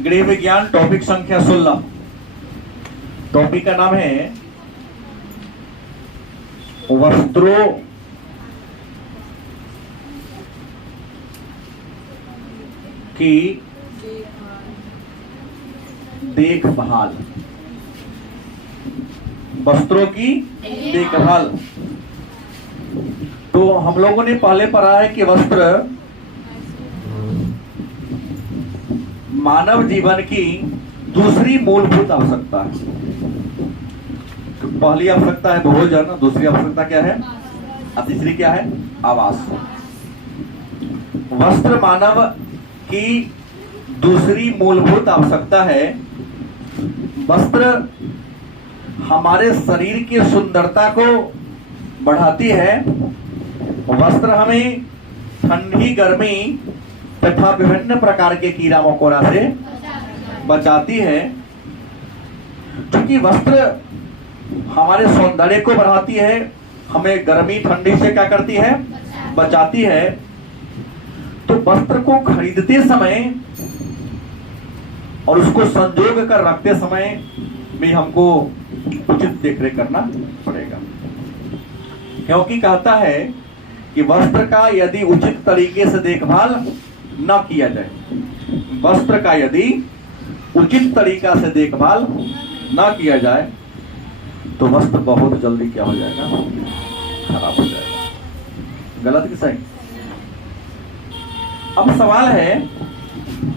गृह विज्ञान टॉपिक संख्या 16। टॉपिक का नाम है वस्त्रों की देखभाल। वस्त्रों की देखभाल। तो हम लोगों ने पहले पढ़ा है कि वस्त्र मानव जीवन की दूसरी मूलभूत आवश्यकता है। तो पहली आवश्यकता है भोजन, दूसरी आवश्यकता क्या है और तीसरी क्या है आवास। वस्त्र मानव की दूसरी मूलभूत आवश्यकता है। वस्त्र हमारे शरीर की सुंदरता को बढ़ाती है। वस्त्र हमें ठंडी, गर्मी तथा विभिन्न प्रकार के कीड़ा मकोड़ा से बचाती है। क्योंकि वस्त्र हमारे सौंदर्य को बढ़ाती है, हमें गर्मी ठंडी से क्या करती है बचाती है। तो वस्त्र को खरीदते समय और उसको संजोग कर रखते समय भी हमको उचित देखरेख करना पड़ेगा। क्योंकि कहता है कि वस्त्र का यदि उचित तरीके से देखभाल न किया जाए, वस्त्र का यदि उचित तरीका से देखभाल न किया जाए तो वस्त्र बहुत जल्दी क्या हो जाएगा खराब हो जाएगा। गलत कि सही? अब सवाल है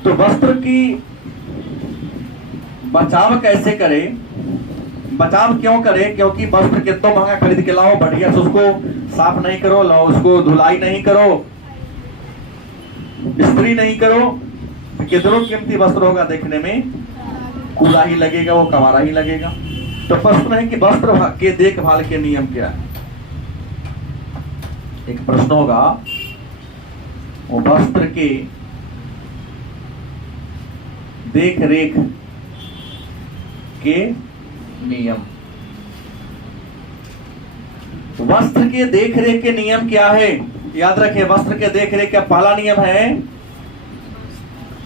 तो वस्त्र की बचाव कैसे करें? बचाव क्यों करें? क्योंकि वस्त्र कितना महंगा खरीद के लाओ, बढ़िया से उसको साफ नहीं करो, लाओ उसको धुलाई नहीं करो, इस्त्री नहीं करो, तो कितना कीमती वस्त्र होगा, देखने में कूड़ा ही लगेगा, वो कवारा ही लगेगा। तो प्रश्न है कि वस्त्र के देखभाल के नियम क्या है? एक प्रश्न होगा वस्त्र के देख रेख के नियम। वस्त्र के देख रेख के नियम क्या है? याद रखें, वस्त्र के देख रेख का पहला नियम है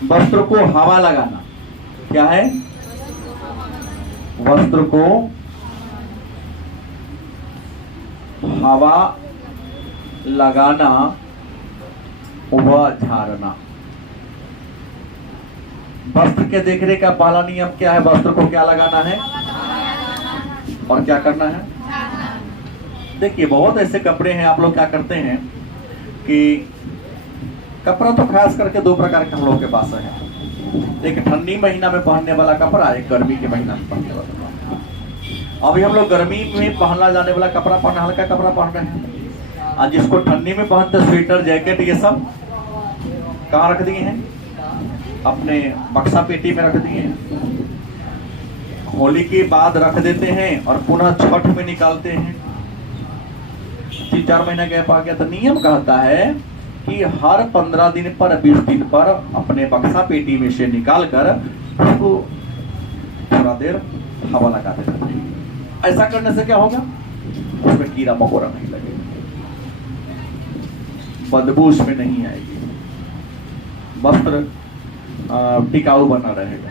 वस्त्र को हवा लगाना। क्या है? वस्त्र को हवा लगाना व झाड़ना। वस्त्र के देखरेख का पहला नियम क्या है? वस्त्र को क्या लगाना है और क्या करना है? देखिए, बहुत ऐसे कपड़े हैं, आप लोग क्या करते हैं कि कपड़ा तो खास करके दो प्रकार के हम लोग के पास है। एक ठंडी महीना में पहनने वाला कपड़ा, एक गर्मी के महीना में पहनने वाला कपड़ा। अभी हम लोग गर्मी में पहना जाने वाला कपड़ा पहन, हल्का कपड़ा पहन रहे हैं। और जिसको ठंडी में पहनते स्वेटर, जैकेट, ये सब कहाँ रख दिए हैं? अपने बक्सा पेटी में रख दिए हैं। होली के बाद रख देते हैं और पुनः छठ में निकालते हैं। 3-4 महीना गैप आ गया तो नियम कहता है कि हर 15 दिन पर 20 दिन पर अपने बक्सा पेटी में से निकाल कर उसको थोड़ा देर हवा लगा देना। ऐसा करने से क्या होगा? उसमें कीड़ा मकोड़ा नहीं लगेगा, बदबू उसमें नहीं आएगी, वस्त्र टिकाऊ बना रहेगा।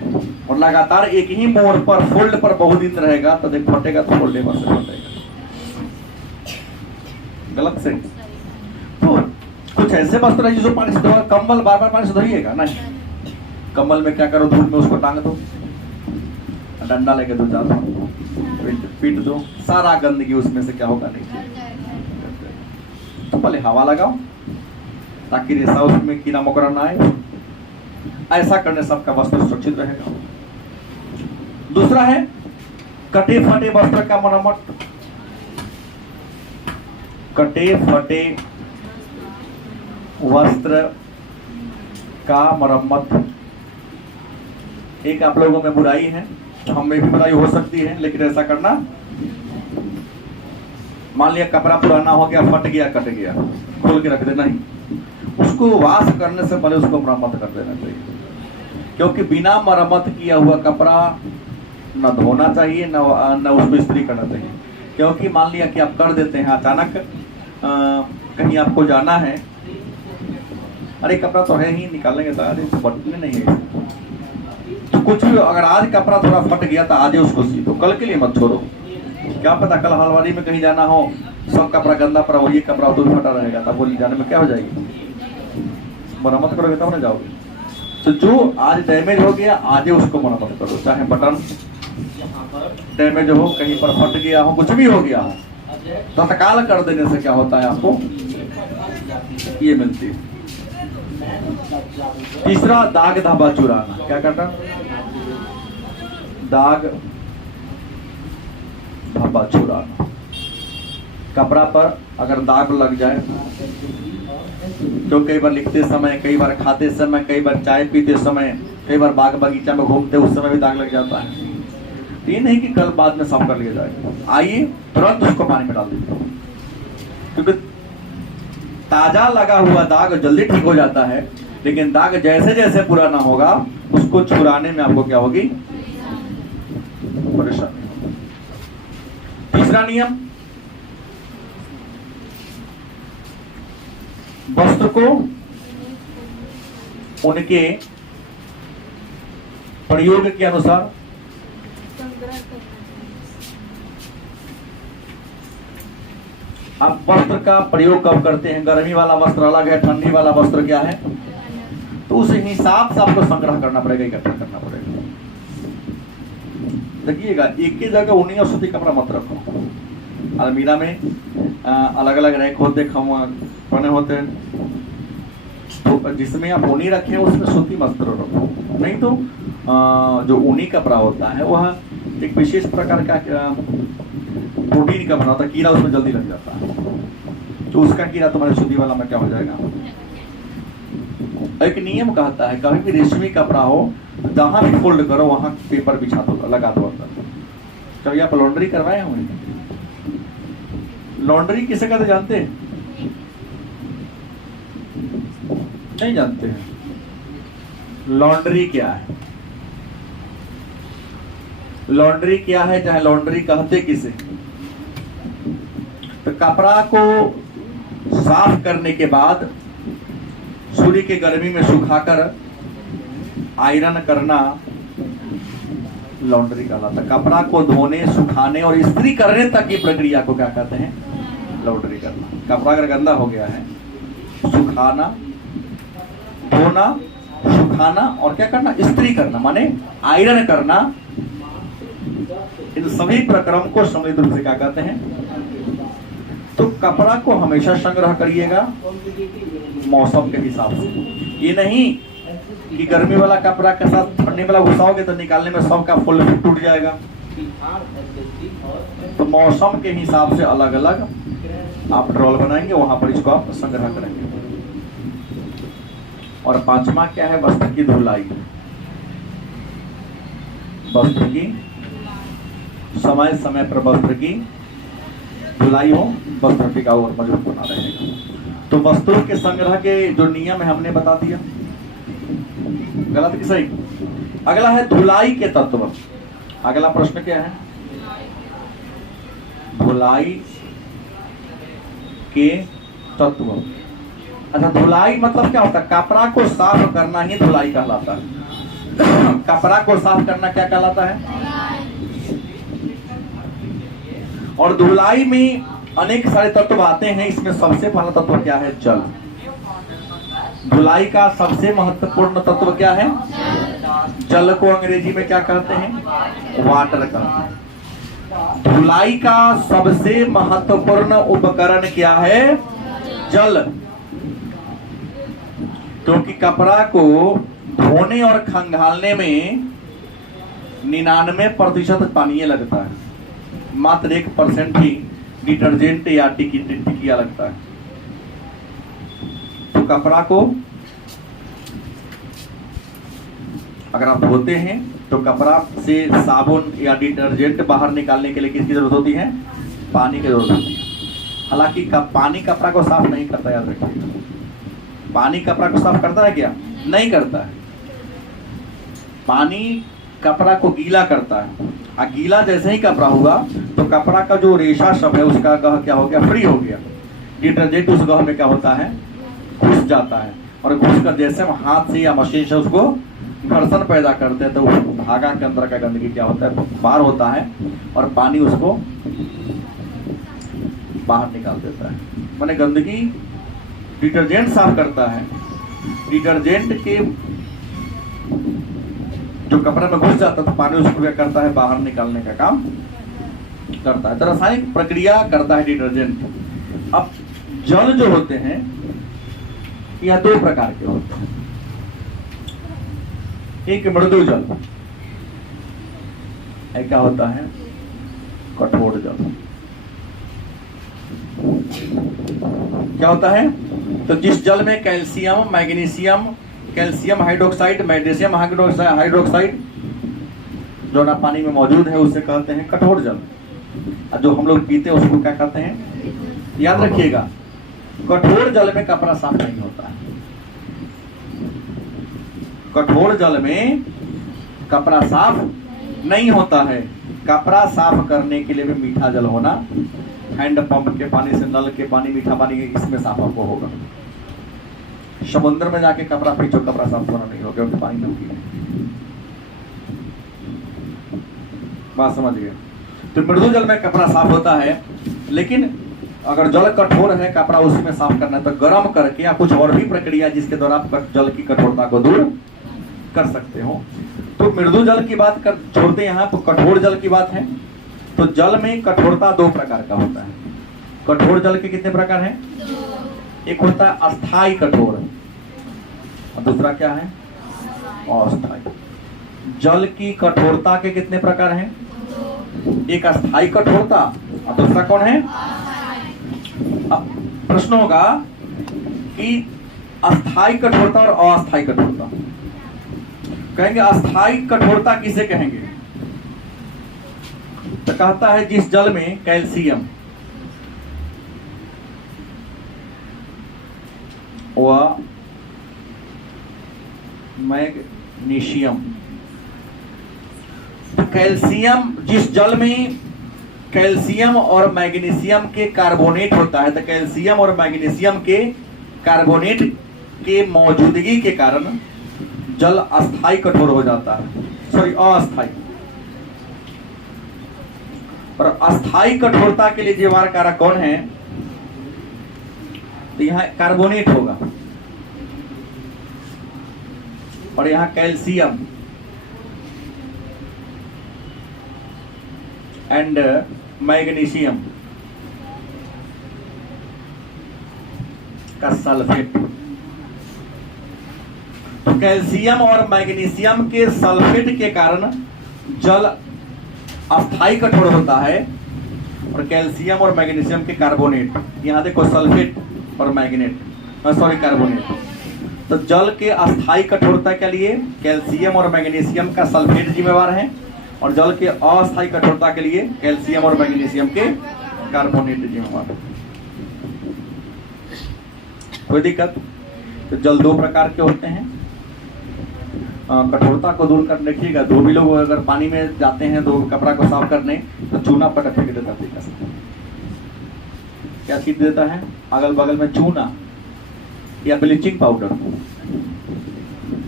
और लगातार एक ही मोड़ पर फोल्ड पर बहुत दिन रहेगा तो देख फटेगा तो फोल्डेबल से फटेगा। गलत से? तो कुछ ऐसे वस्त्र है जो पानी से धोआ, कंबल बार बार पानी से धोइएगा नहीं। कंबल में क्या करो, धूप में उसको टांग दो, डंडा लेके दो, चार पीट दो, सारा गंदगी उसमें से क्या होगा नहीं। तो पहले हवा लगाओ ताकि रेशा उसमें कीड़ा मकोड़ा ना आए। ऐसा करने सबका वस्त्र सुरक्षित रहेगा। दूसरा है कटे फटे वस्त्र का मरम्मत। कटे फटे वस्त्र का मरम्मत। एक आप लोगों में बुराई है, हम में भी बुराई हो सकती है, लेकिन ऐसा करना, मान लिया कपड़ा पुराना हो गया, फट गया, कट गया, खोल के रख देना ही, उसको वाश करने से पहले उसको मरम्मत कर देना चाहिए। क्योंकि बिना मरम्मत किया हुआ कपड़ा न धोना चाहिए न उसको इस्त्री करना चाहिए। क्योंकि मान लिया कि आप कर देते हैं, अचानक कहीं आपको जाना है, अरे कपड़ा तो है ही, निकालेंगे तो अरे बटने नहीं है, तो कुछ भी, अगर आज कपड़ा थोड़ा फट गया तो आज ही उसको सी दो, कल के लिए मत छोड़ो। क्या पता कल हलवारी में कहीं जाना हो, सब कपड़ा गंदा पड़ा हो, ये कपड़ा तो भी फटा रहेगा, तब बोली जाने में क्या हो जाएगी, मरम्मत करोगे तब ना जाओगे। तो जो आज डैमेज हो गया आज ही उसको मरम्मत करो, चाहे बटन डैमेज हो, कहीं पर फट गया हो, कुछ भी हो गया हो, तत्काल कर देने से क्या होता है, आपको ये मिलती है। तीसरा, दाग धब्बा चुराना। क्या करना? दाग धब्बा चुराना। कपड़ा पर अगर दाग लग जाए, तो कई बार लिखते समय, कई बार खाते समय, कई बार चाय पीते समय, कई बार बाग बगीचा में घूमते उस समय भी दाग लग जाता है। तो ये नहीं कि कल बाद में साफ कर लिया जाए, आइए तुरंत उसको पानी में डाल दीजिए, क्योंकि ताजा लगा हुआ दाग जल्दी ठीक हो जाता है, लेकिन दाग जैसे जैसे पुराना होगा उसको छुड़ाने में आपको क्या होगी, परेशानी। तीसरा नियम, वस्त्र को उनके प्रयोग के अनुसार आप वस्त्र का प्रयोग कब करते हैं? गर्मी वाला वस्त्र अलग है, ठंडी वाला वस्त्र क्या है, तो उस हिसाब से आपको संग्रह करना पड़ेगा, इकट्ठा करना पड़ेगा। देखिएगा, एक ही जगह ऊनी और सूती कपड़ा मत रखो। अलमीरा में अलग अलग रैक होते, बने होते हैं, तो जिसमें आप ऊनी रखें उसमें सूती वस्त्र रखो। नहीं तो जो ऊनी कपड़ा होता है वह एक विशेष प्रकार का प्रोटीन का बना होता है, कीड़ा उसमें जल्दी लग जाता है, तो उसका कीड़ा तुम्हारे सूती वाला में क्या हो जाएगा। एक नियम कहता है, कभी भी रेशमी कपड़ा हो तो जहां भी फोल्ड करो वहां पेपर बिछा दो, लगा दो अंदर। कभी आप लॉन्ड्री करवाए होंगे? लॉन्ड्री किसे कहते जानते हैं? नहीं जानते हैं? लॉन्ड्री क्या है? लॉन्ड्री क्या है, चाहे लॉन्ड्री कहते किसे? तो कपड़ा को साफ करने के बाद सूर्य के गर्मी में सुखाकर आयरन करना लॉन्ड्री कहलाता है। कपड़ा को धोने, सुखाने और इस्त्री करने तक की प्रक्रिया को क्या कहते हैं? लॉन्ड्री करना। कपड़ा अगर गंदा हो गया है, सुखाना, धोना, सुखाना और क्या करना? इस्त्री करना, माने आयरन करना। इन सभी प्रक्रम को सम्मिलित रूप से क्या कहते हैं? तो कपड़ा को हमेशा संग्रह करिएगा मौसम के हिसाब से। ये नहीं कि गर्मी वाला कपड़ा के साथ ठंडी वाला घुसाओगे तो निकालने में सब का फुल टूट जाएगा। तो मौसम के हिसाब से अलग अलग आप ड्रॉल बनाएंगे, वहां पर इसको आप संग्रह करेंगे। और पांचवा क्या है? वस्त्र की धुलाई। वस्त्र की समय समय पर वस्त्र की धुलाई हो, वस्त्र टिकाऊ और मजबूत बना रहेगा। तो वस्त्रों के संग्रह के जो नियम है हमने बता दिया, गलत कि सही? अगला है धुलाई के तत्व। अगला प्रश्न क्या है? धुलाई के तत्व। अच्छा, धुलाई मतलब क्या होता है? कपड़ा को साफ करना ही धुलाई कहलाता है। कपड़ा को साफ करना क्या कहलाता है? और धुलाई में अनेक सारे तत्व आते हैं। इसमें सबसे पहला तत्व क्या है? जल। धुलाई का सबसे महत्वपूर्ण तत्व क्या है? जल को अंग्रेजी में क्या कहते हैं? वाटर कहते हैं। धुलाई का सबसे महत्वपूर्ण उपकरण क्या है? जल। क्योंकि कपड़ा को धोने और खंगालने में 99% पानी लगता है, मात्र 1% ही डिटर्जेंट या टिकिया लगता है। तो कपड़ा को अगर आप धोते हैं तो कपड़ा से साबुन या डिटर्जेंट बाहर निकालने के लिए किसकी जरूरत होती है? पानी की जरूरत होती है। हालांकि पानी कपड़ा को साफ नहीं करता, याद रखिएगा। पानी कपड़ा को साफ करता है क्या? नहीं करता है। पानी कपड़ा को गीला करता है, और गीला जैसे ही कपड़ा हुआ तो कपड़ा का जो रेशा सब है उसका गह क्या हो गया? फ्री हो गया। डिटर्जेंट उस गह में क्या होता है? घुस जाता है, और घुस कर जैसे हम हाथ से या मशीन से उसको घर्षण पैदा करते हैं तो धागा के अंदर का गंदगी क्या होता है, बाहर होता है और पानी उसको बाहर निकाल देता है। माने गंदगी डिटर्जेंट साफ करता है, डिटर्जेंट के जो कपड़े में घुस जाता है तो पानी उसको क्या करता है, बाहर निकालने का काम करता है। तो रासायनिक प्रक्रिया करता है डिटर्जेंट। अब जल जो होते हैं यह दो प्रकार के होते हैं। एक मृदु जल, एक क्या होता है, कठोर जल। क्या होता है, तो जिस जल में calcium, magnesium, calcium hydroxide, magnesium hydroxide जो ना पानी में मौजूद है उसे कहते हैं कठोर जल। और जो हम लोग पीते हैं उसको क्या कहते हैं, याद रखिएगा, कठोर जल में कपड़ा साफ नहीं होता है। कठोर जल में कपड़ा साफ नहीं होता है। कपड़ा साफ करने के लिए भी मीठा जल होना, हैंड पंप के पानी से, नल के पानी, मीठा पानी, इसमें साफ आपको होगा। समुद्र में जाके कपड़ा पीछो, कपड़ा साफ होना नहीं होगा क्योंकि पानी नमकीन है। बात समझ गए। तो मृदु जल में कपड़ा साफ होता है, लेकिन अगर जल कठोर है, कपड़ा उसी में साफ करना है तो गर्म करके या कुछ और भी प्रक्रिया जिसके द्वारा आप जल की कठोरता को दूर कर सकते हो। तो मृदु जल की बात कर छोड़ते हैं यहाँ, तो कठोर जल की बात है। तो जल में कठोरता दो प्रकार का होता है। कठोर जल के कितने प्रकार हैं, एक होता है अस्थाई कठोर और दूसरा क्या है, अस्थाई। जल की कठोरता के कितने प्रकार हैं, एक अस्थाई कठोरता और दूसरा कौन है। अब प्रश्न होगा कि अस्थाई कठोरता और अस्थाई कठोरता, कहेंगे अस्थाई कठोरता किसे कहेंगे, तो कहता है जिस जल में कैल्शियम व मैग्नीशियम, तो कैल्शियम, जिस जल में कैल्शियम और मैग्नीशियम के कार्बोनेट होता है, तो कैल्शियम और मैग्नीशियम के कार्बोनेट के मौजूदगी के कारण जल अस्थाई कठोर हो जाता है, सॉरी अस्थाई। और अस्थाई कठोरता के लिए जीवार कारक कौन है, तो यहां कार्बोनेट होगा और यहां कैल्शियम एंड मैग्नीशियम का सल्फेट। तो कैल्शियम और मैग्नीशियम के सल्फेट के कारण जल अस्थाई कठोर होता है और कैल्शियम और मैग्नीशियम के कार्बोनेट, यहां देखो सल्फेट और मैग्नेट, सॉरी कार्बोनेट। तो जल के अस्थाई कठोरता के लिए कैल्शियम और मैग्नीशियम का सल्फेट जिम्मेवार है और जल के अस्थाई कठोरता के लिए कैल्शियम और मैग्नीशियम के कार्बोनेट जिम्मेवार है। कोई दिक्कत। तो जल दो प्रकार के होते हैं। कठोरता को दूर कर देखिएगा, दो भी लोग अगर पानी में जाते हैं दो कपड़ा को साफ करने तो चूना पर फेंक देता है। क्या चीज देता है, अगल बगल में चूना या ब्लीचिंग पाउडर,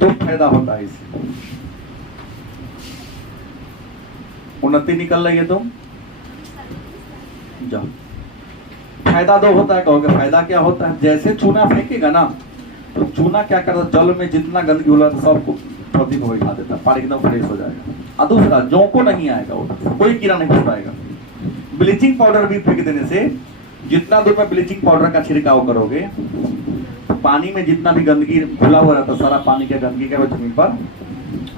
तो फायदा होता है इससे। उन्नति निकल रही है तो जाओ। फायदा दो होता है, कहोगे फायदा क्या होता है, जैसे चूना फेंकेगा ना तो चूना क्या करता है, जल में जितना गंदगी होला तो सबको प्रतिक को बिठा देता है, पानी एकदम फ्रेश हो जाएगा। और दूसरा जोंको नहीं आएगा, वो कोई कीड़ा नहीं घुस पाएगा। ब्लीचिंग पाउडर भी फेंक देने से जितना दूर में ब्लीचिंग पाउडर का छिड़काव करोगे तो पानी में जितना भी गंदगी घुला हुआ रहता है सारा पानी के गंदगी का जमीन पर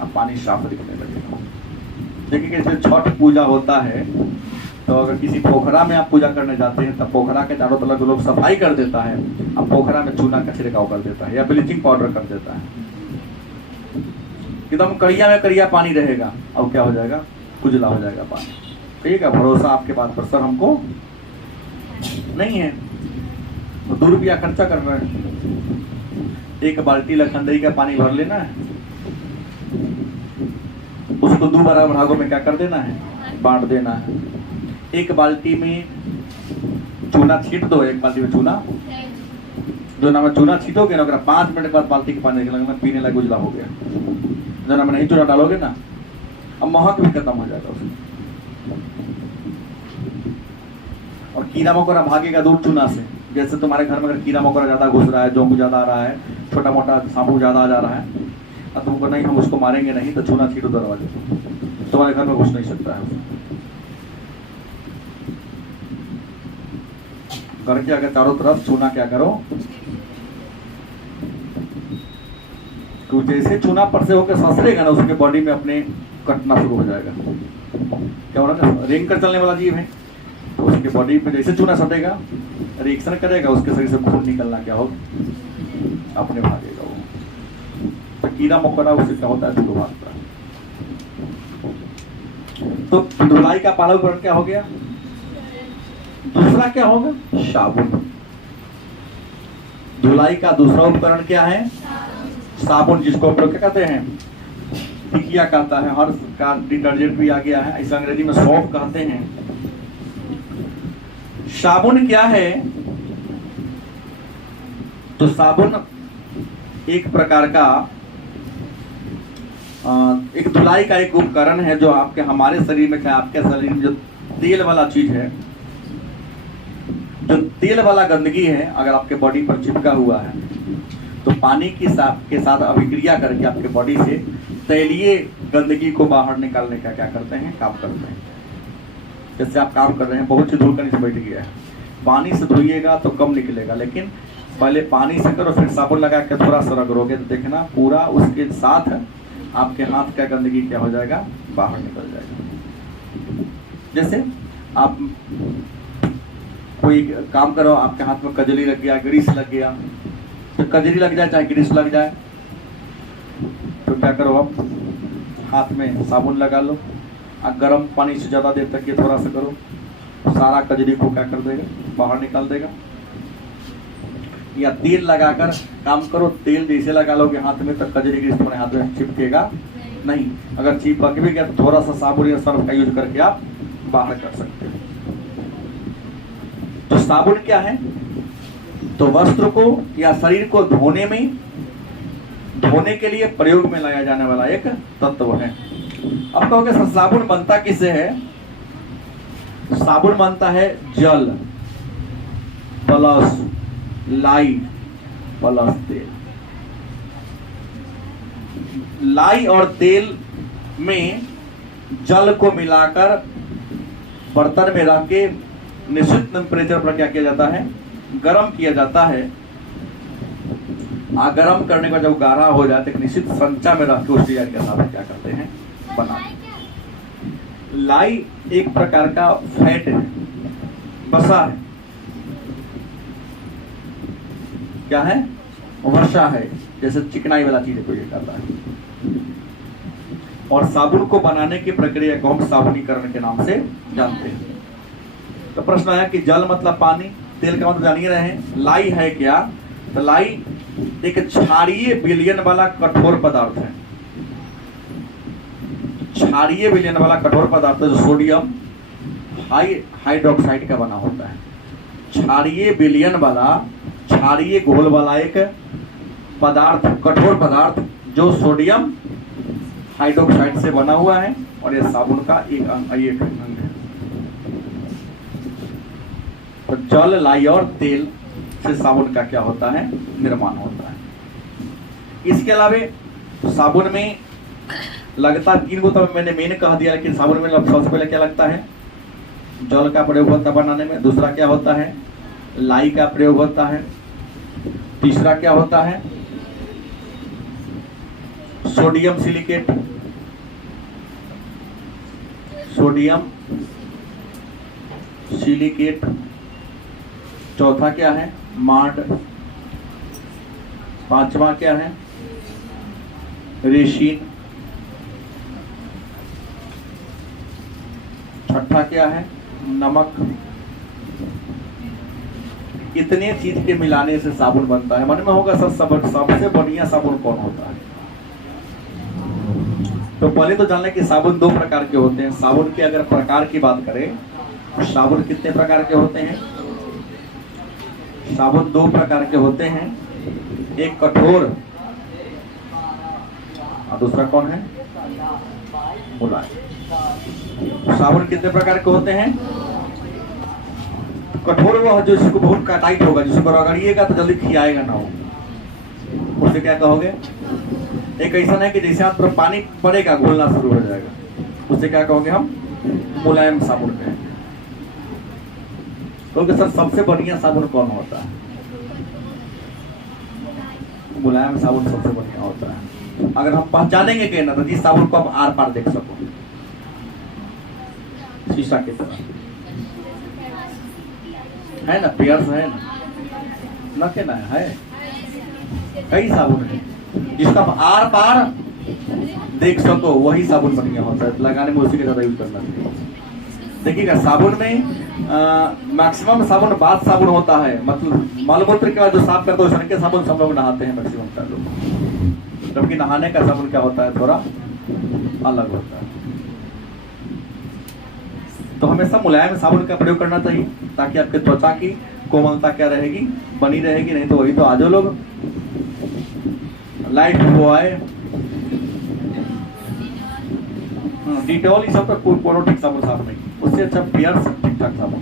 अब पानी साफ दिखने लगेगा। देखिए जैसे छठ पूजा होता है तो अगर किसी पोखरा में आप पूजा करने जाते हैं तब पोखरा के चारों तरफ लोग सफाई कर देता है, अब पोखरा में चूना का छिड़काव कर देता है या ब्लीचिंग पाउडर कर देता है, एकदम कड़िया में कड़िया पानी रहेगा। अब क्या हो जाएगा, उजला हो जाएगा पानी। ठीक है, भरोसा आपके बात पर सर हमको नहीं है तो 2 रुपया खर्चा कर रहे हैं। एक बाल्टी लखनदरी का पानी भर लेना है, उसको 2 बड़ा भागों में क्या कर देना है, बांट देना है। एक बाल्टी में चूना छीट दो, एक बाल्टी में चूना, जो ना चूना छीटोगे ना 5 मिनट के बाद बाल्टी के पानी निकलेगा, पीने लगे उजला हो गया। जना में नहीं चूना डालोगे ना, अब महक भी खत्म हो जाएगा उसमें, और कीड़ा मकोड़ा भागेगा दूर चूना से। जैसे तुम्हारे घर में अगर कीड़ा मकोड़ा ज्यादा घुस रहा है, जोंक ज्यादा आ रहा है, छोटा मोटा सांपू ज्यादा आ जा रहा है, और तुमको नहीं हम उसको मारेंगे नहीं तो चूना छीटो दरवाजे, तुम्हारे घर में घुस नहीं सकता है। घर के अगर चारों तरफ चूना क्या करो, तो जैसे चूना पर से होकर ससरेगा ना, उसके बॉडी में अपने कटना शुरू हो जाएगा। क्या हो रहा है, रेंग कर चलने वाला जीव है, तो उसके बॉडी पे जैसे चूना सटेगा, रिएक्शन करेगा, उसके शरीर से खून निकलना क्या होगा, अपने भागेगा वो। तो कीड़ा मकोड़ा उससे क्या होता है, तो भागता है। तो धुलाई का पहला उपकरण क्या हो गया, दूसरा क्या होगा, साबुन। धुलाई का दूसरा उपकरण क्या है, साबुन, जिसको हम लोग क्या कहते हैं, टिकिया कहता है, हर का डिटर्जेंट भी आ गया है, इसे अंग्रेजी में सॉप कहते हैं। साबुन क्या है, तो साबुन एक प्रकार का एक धुलाई का एक उपकरण है, जो आपके हमारे शरीर में क्या, आपके शरीर में जो तेल वाला चीज है, जो तेल वाला गंदगी है, अगर आपके बॉडी पर चिपका हुआ है, तो पानी के साथ अभिक्रिया करके आपके बॉडी से तैलीय गंदगी को बाहर निकालने का क्या करते हैं, काम करते हैं। जैसे आप काम कर रहे हैं, बहुत सी धूल का नीचे बैठ गया है, पानी से धोइएगा तो कम निकलेगा, लेकिन पहले पानी से करो, फिर साबुन लगा के थोड़ा सा रगड़ोगे तो देखना पूरा उसके साथ आपके हाथ का गंदगी क्या हो जाएगा, बाहर निकल जाएगा। जैसे आप कोई काम करो, आपके हाथ में कजली लग गया, ग्रीस लग गया, तो कजली लग जाए चाहे ग्रीस लग जाए, तो क्या करो, आप हाथ में साबुन लगा लो, और गर्म पानी से ज़्यादा देर तक ये थोड़ा सा करो, सारा कजली को क्या कर देगा, बाहर निकाल देगा। या तेल लगाकर काम करो, तेल जैसे लगा लोगे हाथ में, तो कजली ग्रीस तुम्हारे हाथ में चिपकेगा नहीं। अगर चिपक भी गया तो थोड़ा सा साबुन या सर्फ का यूज करके आप बाहर कर सकते हो। तो साबुन क्या है, तो वस्त्र को या शरीर को धोने के लिए प्रयोग में लाया जाने वाला एक तत्व है। अब कहोगे सर साबुन बनता किससे है, साबुन बनता है जल प्लस लाई प्लस तेल। लाई और तेल में जल को मिलाकर बर्तन में रख के निश्चित टेम्परेचर पर क्या किया जाता है, गर्म किया जाता है। गर्म करने का जब गाढ़ा हो जाता है, निश्चित संचा में रख के उस तैयार के साथ क्या करते हैं, बनाते। लाई एक प्रकार का फैट है, वसा है, क्या है, वसा है, जैसे चिकनाई वाला चीज को ये करता है। और साबुन को बनाने की प्रक्रिया को हम साबुनीकरण के नाम से जानते हैं। तो प्रश्न आया कि जल मतलब पानी, तेल का मतलब जान ही रहे हैं, लाई है क्या, तो लाई एक क्षारीय विलयन वाला कठोर पदार्थ है। क्षारीय विलयन वाला कठोर पदार्थ जो सोडियम हाइड्रोक्साइड का बना होता है। क्षारीय विलयन वाला, क्षारीय घोल वाला एक पदार्थ, कठोर पदार्थ जो सोडियम हाइड्रोक्साइड से बना हुआ है, और यह साबुन का एक अंग है। तो जल, लाई और तेल से साबुन का क्या होता है, निर्माण होता है। इसके अलावा साबुन में लगता 3 गो, तो मैंने मेन कह दिया, लेकिन साबुन में सबसे पहले क्या लगता है, जल का प्रयोग होता है बनाने में। दूसरा क्या होता है, लाई का प्रयोग होता है। तीसरा क्या होता है, सोडियम सिलिकेट, सोडियम सिलिकेट। चौथा क्या है, मांड। पांचवा क्या है, रेशीन। छठा क्या है, नमक। इतने चीज के मिलाने से साबुन बनता है। मन में होगा सर सबसे बढ़िया साबुन कौन होता है, तो पहले तो जान लें कि साबुन 2 प्रकार के होते हैं। साबुन के अगर प्रकार की बात करें तो साबुन कितने प्रकार के होते हैं, साबुन 2 प्रकार के होते हैं। एक कठोर और दूसरा कौन है? मुलायम। साबुन कितने प्रकार के होते हैं? कठोर वो है जो जिसको बहुत टाइट होगा, जिसको रगड़िएगा तो जल्दी खियाएगा ना, वो उसे क्या कहोगे? एक ऐसा है कि जैसे हाथ पर पानी पड़ेगा घोलना शुरू हो जाएगा, उसे क्या कहोगे हम? मुलायम साबुन कहेंगे। क्योंकि सर सबसे बढ़िया साबुन कौन होता है? मुलायम साबुन सबसे बढ़िया होता है। अगर हम पहचानेंगे कि ना, तो जिस साबुन को आप आर पार देख सको, शीशा की तरह है ना, पियर्स है ना के ना है, कई साबुन है जिसका आप आर पार देख सको, वही साबुन बढ़िया होता है। लगाने में उसी के ज्यादा यूज करना चाहिए। देखिएगा साबुन में मैक्सिमम साबुन बाथ साबुन होता है, मतलब मलमूत्र के बाद जो साफ करते हैं उसके साबुन सब लोग नहाते हैं मैक्सिमम का लोग, जबकि नहाने का साबुन क्या होता है? थोड़ा अलग होता है। तो हमेशा मुलायम साबुन का प्रयोग करना चाहिए ताकि आपके त्वचा की कोमलता क्या रहेगी? बनी रहेगी। नहीं तो वही तो आज लोग लाइट वो आए डिटॉल, ये सब तो कोनो ठीक साबुन साफ नहीं, उससे अच्छा पियर्स ठीक ठाक साबुन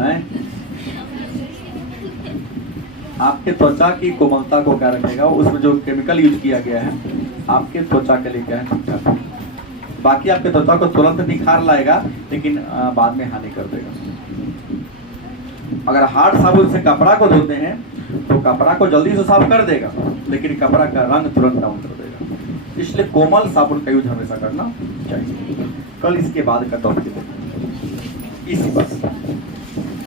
है। आपके त्वचा की कोमलता को क्या रखेगा? उसमें जो केमिकल यूज किया गया है आपके त्वचा के लिए क्या है? ठीक ठाक। बाकी आपके त्वचा को तुरंत निखार लाएगा, लेकिन बाद में हानि कर देगा। अगर हार्ड साबुन से कपड़ा को धोते हैं तो कपड़ा को जल्दी से साफ कर देगा, लेकिन कपड़ा का रंग तुरंत डाउन कर देगा। इसलिए कोमल साबुन का यूज हमेशा करना चाहिए। कल इसके बाद का टॉपिक इसी बस।